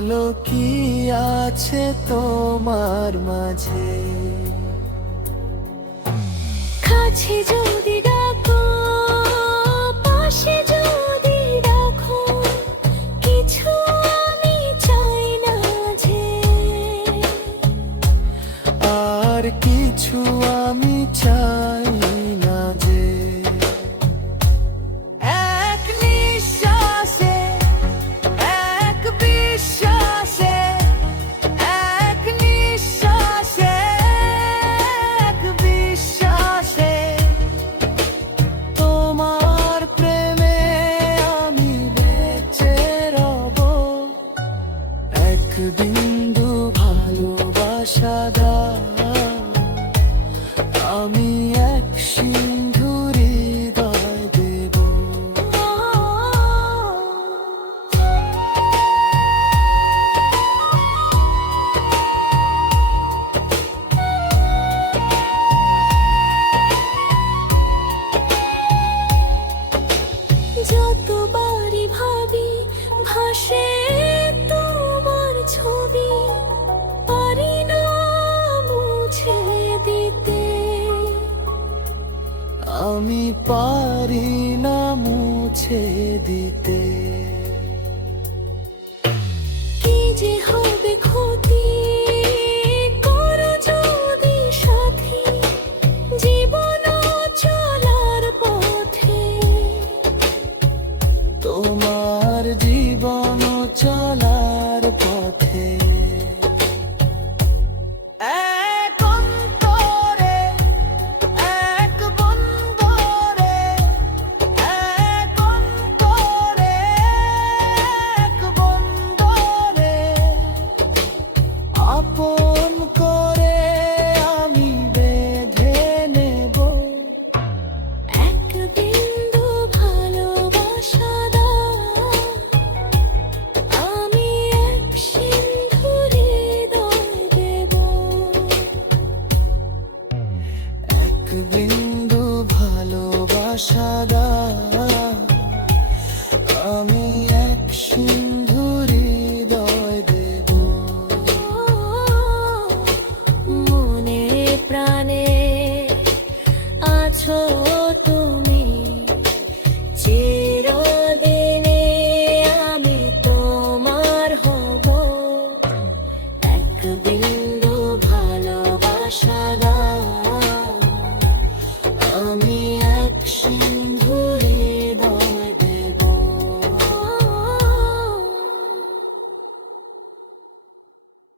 বলো কি আছে তোমার মাঝে? কাছে যদি ডাকো, পাশে যদি রাখো, কিছু আমি চাই না যে, আর কিছু আমি চাই না যে। এক নিঃশ্বাসে, এক বিশ্বাসে, এক নিঃশ্বাসে, এক বিশ্বাসে তোমার প্রেমে আমি বেঁচে রব। এক বিন্দু ভালোবাসা দাও, আমি এক সিন্ধু হৃদয় দেব। যতবারই ভাবি ভাসে তোমার ছবি, পারি না মুছে দিতে, আমি পারি না মুছে দিতে। কি যে হবে ক্ষতি